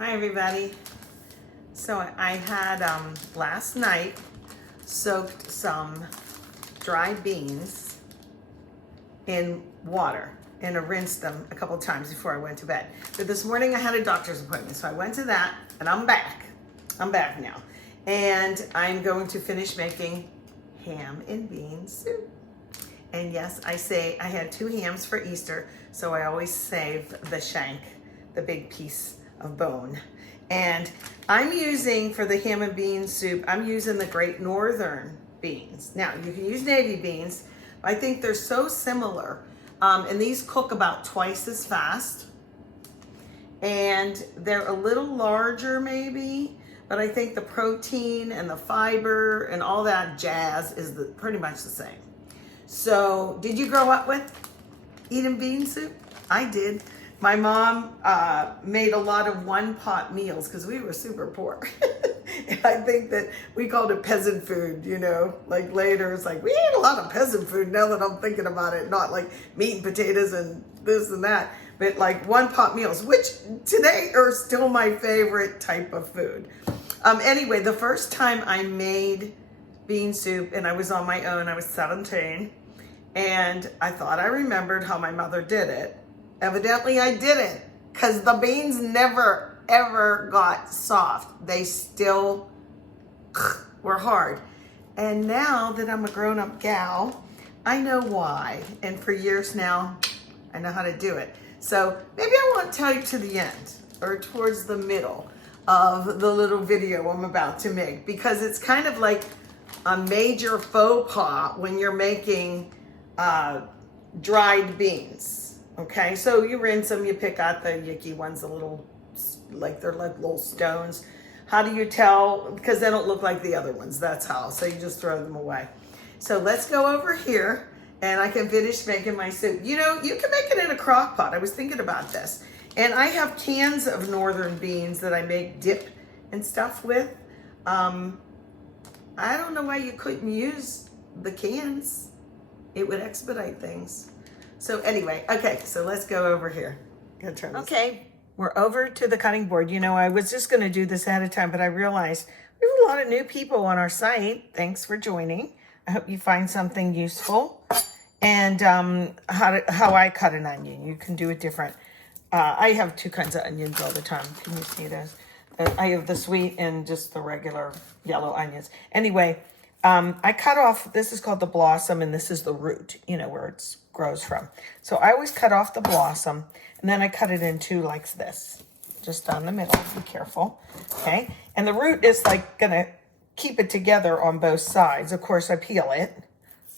Hi everybody. So I had last night soaked some dried beans in water and I rinsed them a couple times before I went to bed. But this morning I had a doctor's appointment, so I went to that and I'm back. I'm back now. And I'm going to finish making ham and bean soup. And yes, I had 2 hams for Easter, so I always save the shank, the big piece of bone. And I'm using, for the ham and bean soup, I'm using the Great Northern beans. Now, you can use navy beans. I think they're so similar. And these cook about twice as fast. And they're a little larger maybe, but I think the protein and the fiber and all that jazz is pretty much the same. So, did you grow up with eating bean soup? I did. My mom made a lot of one-pot meals because we were super poor. And I think that we called it peasant food, you know, like later it's like, we ate a lot of peasant food now that I'm thinking about it, not like meat and potatoes and this and that, but like one-pot meals, which today are still my favorite type of food. Anyway, the first time I made bean soup and I was on my own, I was 17, and I thought I remembered how my mother did it. Evidently I didn't, because the beans never ever got soft. They still were hard. And now that I'm a grown-up gal, I know why. And for years now, I know how to do it. So maybe I won't tell you to the end or towards the middle of the little video I'm about to make, because it's kind of like a major faux pas when you're making dried beans. Okay, so you rinse them, you pick out the yucky ones, the little, like they're like little stones. How do you tell? Because they don't look like the other ones, that's how. So you just throw them away. So let's go over here and I can finish making my soup. You know, you can make it in a crock pot. I was thinking about this. And I have cans of northern beans that I make dip and stuff with. I don't know why you couldn't use the cans. It would expedite things. So anyway, okay, so let's go over here. Gonna turn this. Okay, we're over to the cutting board. You know, I was just gonna do this ahead of time, but I realized we have a lot of new people on our site. Thanks for joining. I hope you find something useful. And how I cut an onion. You can do it different. I have 2 kinds of onions all the time. Can you see those? I have the sweet and just the regular yellow onions. Anyway, I cut off, this is called the blossom, and this is the root, you know, where it grows from. So I always cut off the blossom, and then I cut it in 2 like this, just down the middle. Be careful, okay? And the root is like gonna keep it together on both sides. Of course, I peel it.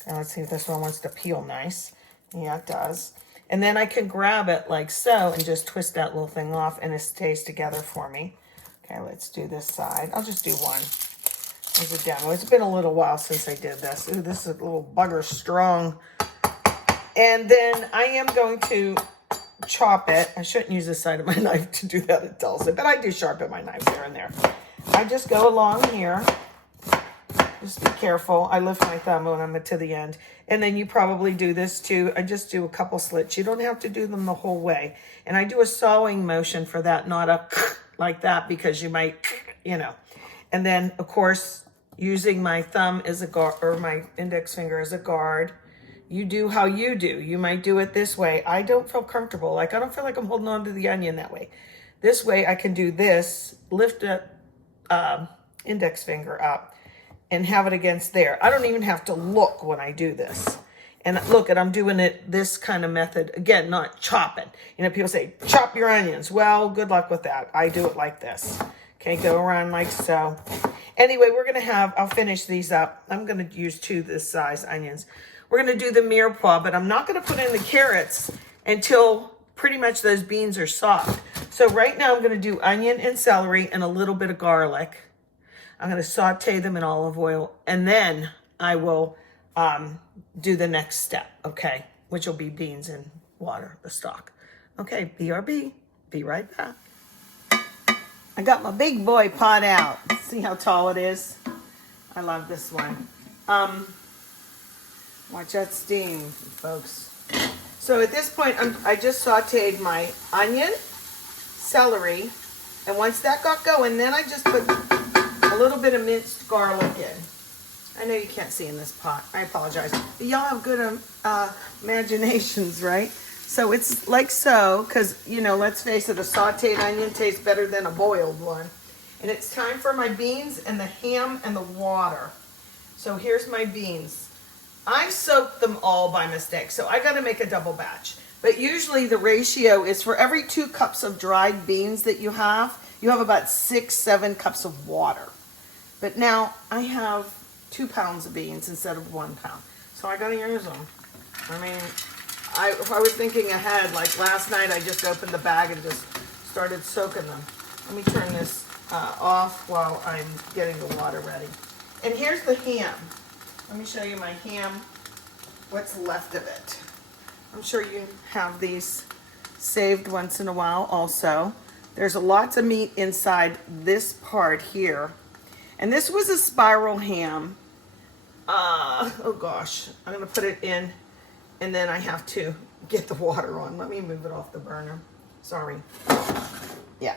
Okay, let's see if this one wants to peel nice. Yeah, it does. And then I can grab it like so and just twist that little thing off, and it stays together for me. Okay, let's do this side. I'll just do one as a demo. It's been a little while since I did this. Ooh, this is a little bugger strong. And then I am going to chop it. I shouldn't use the side of my knife to do that, it tells it, but I do sharpen my knives here and there. I just go along here. Just be careful. I lift my thumb when I'm to the end. And then you probably do this too. I just do a couple slits. You don't have to do them the whole way. And I do a sawing motion for that, not a like that, because you might, you know. And then, of course, using my thumb as a guard, or my index finger as a guard. You do how you do. You might do it this way. I don't feel comfortable. Like, I don't feel like I'm holding on to the onion that way. This way, I can do this, lift the index finger up, and have it against there. I don't even have to look when I do this. And look, I'm doing it this kind of method. Again, not chopping. You know, people say, chop your onions. Well, good luck with that. I do it like this. Okay, go around like so. Anyway, we're going to have, I'll finish these up. I'm going to use 2 this size onions. We're going to do the mirepoix, but I'm not going to put in the carrots until pretty much those beans are soft. So right now I'm going to do onion and celery and a little bit of garlic. I'm going to saute them in olive oil, and then I will do the next step, okay, which will be beans and water, the stock. Okay, BRB. Be right back. I got my big boy pot out. See how tall it is? I love this one. Watch that steam, folks. So at this point, I just sauteed my onion, celery, And once that got going, then I just put a little bit of minced garlic in. I know you can't see in this pot. I apologize. But y'all have good imaginations, right? So it's like so, because, you know, let's face it, a sauteed onion tastes better than a boiled one. And it's time for my beans and the ham and the water. So here's my beans. I soaked them all by mistake, so I got to make a double batch. But usually the ratio is for every 2 cups of dried beans that you have about 6-7 cups of water. But now I have 2 pounds of beans instead of 1 pound. So I got to use them. I mean, if I was thinking ahead, like last night I just opened the bag and just started soaking them. Let me turn this off while I'm getting the water ready. And here's the ham. Let me show you my ham, what's left of it. I'm sure you have these saved once in a while also. There's lots of meat inside this part here. And this was a spiral ham. Oh gosh, I'm gonna put it in and then I have to get the water on. Let me move it off the burner. Sorry. Yeah,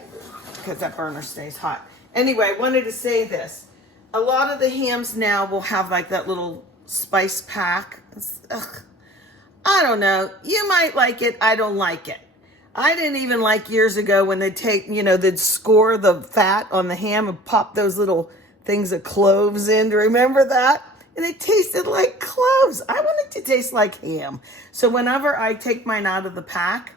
because that burner stays hot. Anyway, I wanted to say this. A lot of the hams now will have like that little spice pack. I don't know. You might like it. I don't like it. I didn't even like years ago when they'd take, you know, they'd score the fat on the ham and pop those little things of cloves in. Do you remember that? And it tasted like cloves. I want it to taste like ham. So whenever I take mine out of the pack,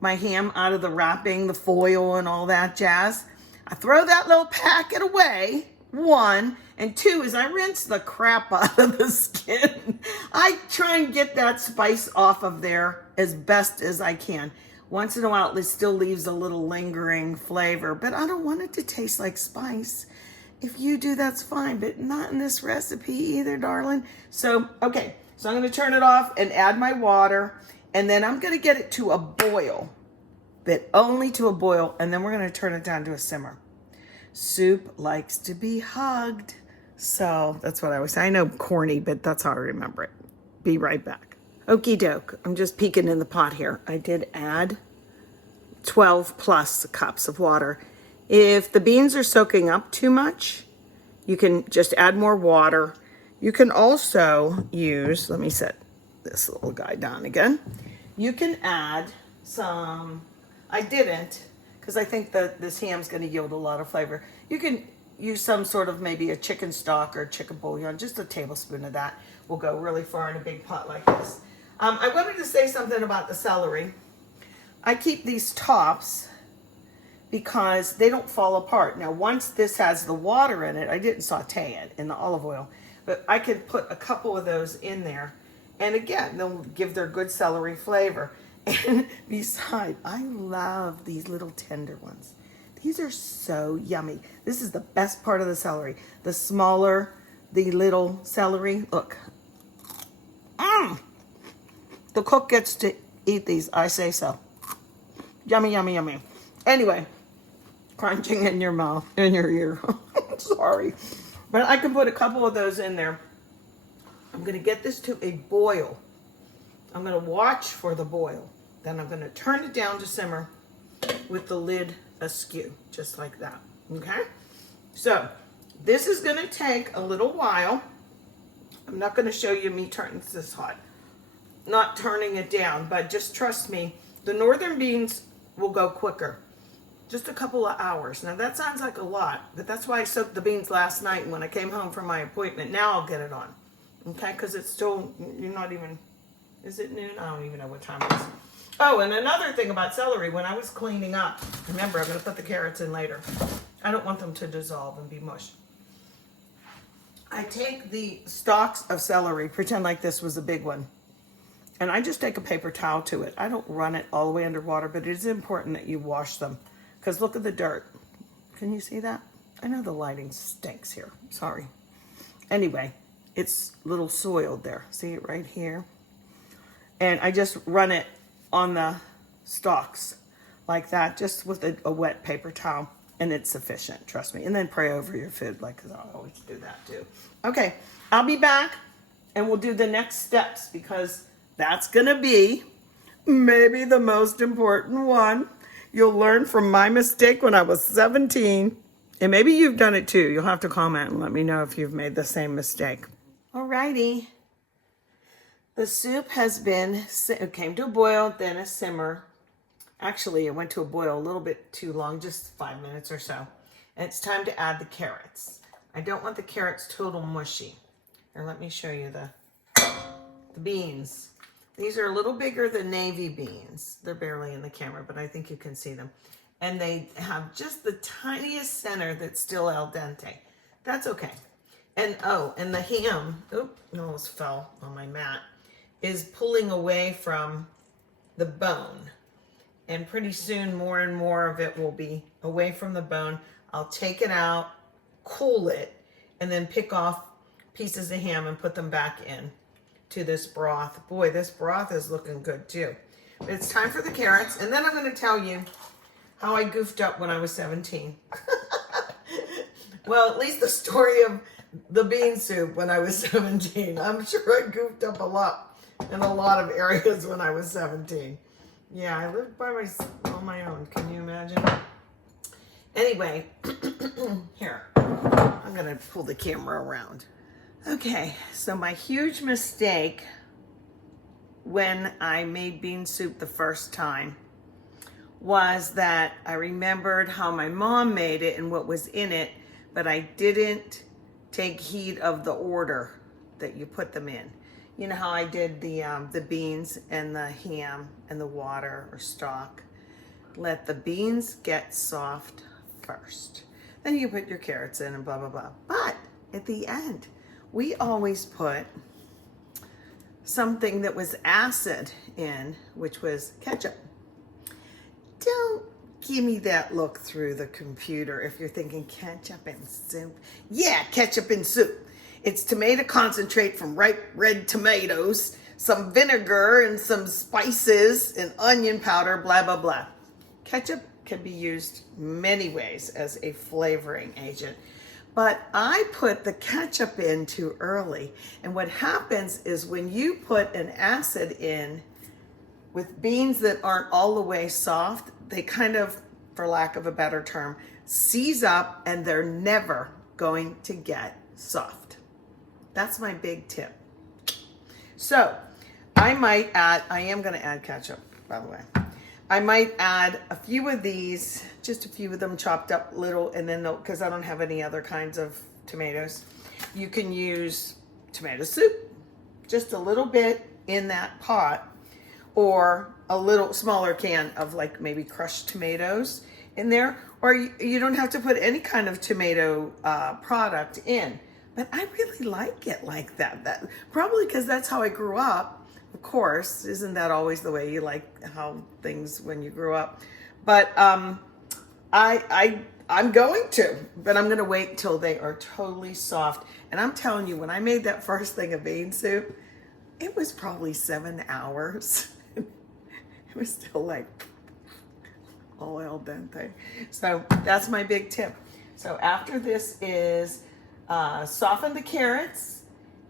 my ham out of the wrapping, the foil and all that jazz, I throw that little packet away, 1, and 2 is I rinse the crap out of the skin. I try and get that spice off of there as best as I can. Once in a while, it still leaves a little lingering flavor, but I don't want it to taste like spice. If you do, that's fine, but not in this recipe either, darling. So, okay, so I'm gonna turn it off and add my water, and then I'm gonna get it to a boil, but only to a boil, and then we're gonna turn it down to a simmer. Soup likes to be hugged. So that's what I always say. I know corny, but that's how I remember it. Be right back. Okie doke. I'm just peeking in the pot here. I did add 12 plus cups of water. If the beans are soaking up too much, you can just add more water. You can also use, let me set this little guy down again. You can add some, I didn't, because I think that this ham's going to yield a lot of flavor. You can use some sort of maybe a chicken stock or chicken bouillon. Just a tablespoon of that will go really far in a big pot like this. I wanted to say something about the celery. I keep these tops because they don't fall apart. Now, once this has the water in it, I didn't saute it in the olive oil, but I could put a couple of those in there. And again, they'll give their good celery flavor. And besides, I love these little tender ones. These are so yummy. This is the best part of the celery. The smaller, the little celery. Look. The cook gets to eat these. I say so. Yummy, yummy, yummy. Anyway, crunching in your mouth, in your ear. Sorry. But I can put a couple of those in there. I'm going to get this to a boil. I'm going to watch for the boil. Then I'm going to turn it down to simmer with the lid askew, just like that. Okay? So, this is going to take a little while. I'm not going to show you me turning this hot. Not turning it down, but just trust me, the northern beans will go quicker. Just a couple of hours. Now, that sounds like a lot, but that's why I soaked the beans last night when I came home from my appointment. Now I'll get it on. Okay? Because it's still, you're not even, is it noon? I don't even know what time it is. Oh, and another thing about celery, when I was cleaning up, remember, I'm going to put the carrots in later. I don't want them to dissolve and be mush. I take the stalks of celery, pretend like this was a big one, and I just take a paper towel to it. I don't run it all the way underwater, but it is important that you wash them, because look at the dirt. Can you see that? I know the lighting stinks here. Sorry. Anyway, it's a little soiled there. See it right here? And I just run it on the stalks like that, just with a wet paper towel, and it's sufficient, trust me. And then pray over your food, like, because I always do that too. Okay, I'll be back, and we'll do the next steps, because that's gonna be maybe the most important one. You'll learn from my mistake when I was 17. And maybe you've done it too. You'll have to comment and let me know if you've made the same mistake. Alrighty. The soup has been, it came to a boil, then a simmer. Actually, it went to a boil a little bit too long, just 5 minutes or so. And it's time to add the carrots. I don't want the carrots total mushy. Here, let me show you the beans. These are a little bigger than navy beans. They're barely in the camera, but I think you can see them. And they have just the tiniest center that's still al dente. That's okay. And oh, and the ham, oop, it almost fell on my mat, is pulling away from the bone. And pretty soon more and more of it will be away from the bone. I'll take it out, cool it, and then pick off pieces of ham and put them back in to this broth. Boy, this broth is looking good too. But it's time for the carrots, and then I'm going to tell you how I goofed up when I was 17. Well, at least the story of the bean soup when I was 17. I'm sure I goofed up a lot in a lot of areas when I was 17. Yeah, I lived on my own. Can you imagine? Anyway, here, I'm going to pull the camera around. Okay, so my huge mistake when I made bean soup the first time was that I remembered how my mom made it and what was in it, but I didn't take heed of the order that you put them in. You know how I did the beans and the ham and the water or stock? Let the beans get soft first. Then you put your carrots in and blah, blah, blah. But at the end, we always put something that was acid in, which was ketchup. Don't give me that look through the computer if you're thinking ketchup and soup. Yeah, ketchup and soup. It's tomato concentrate from ripe red tomatoes, some vinegar and some spices and onion powder, blah, blah, blah. Ketchup can be used many ways as a flavoring agent, but I put the ketchup in too early. And what happens is when you put an acid in with beans that aren't all the way soft, they kind of, for lack of a better term, seize up and they're never going to get soft. That's my big tip. So I might add, I am going to add ketchup, by the way. I might add a few of these, just a few of them chopped up little, and then because I don't have any other kinds of tomatoes, you can use tomato soup, just a little bit in that pot, or a little smaller can of like maybe crushed tomatoes in there, or you don't have to put any kind of tomato product in. But I really like it like that. That probably because that's how I grew up. Of course, isn't that always the way you like how things when you grew up? But I'm going to, but I'm going to wait till they are totally soft. And I'm telling you, when I made that first thing of bean soup, it was probably 7 hours. It was still like all al dente. So that's my big tip. So after this is soften the carrots,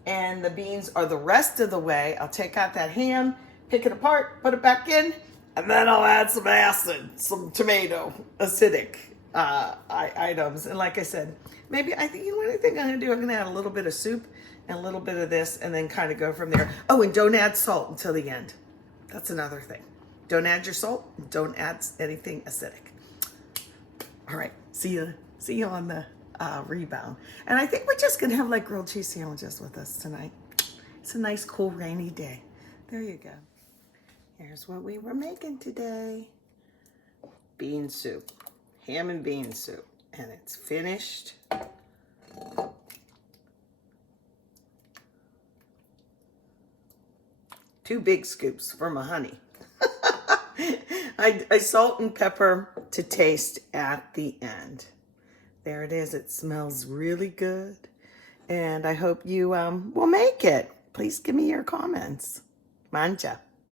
and the beans are the rest of the way. I'll take out that ham, pick it apart, put it back in, and then I'll add some acid, some tomato, acidic items. And like I said, maybe I think, you know what I think I'm gonna do? I'm gonna add a little bit of soup and a little bit of this, and then kind of go from there. Oh, and don't add salt until the end. That's another thing. Don't add your salt. Don't add anything acidic. All right, see you on the rebound. And I think we're just gonna have like grilled cheese sandwiches with us tonight. It's a nice cool rainy day. There you go. Here's what we were making today. Bean soup, ham and bean soup, and it's finished. 2 big scoops for my honey. I salt and pepper to taste at the end. There it is. It smells really good. And I hope you will make it. Please give me your comments. Manja.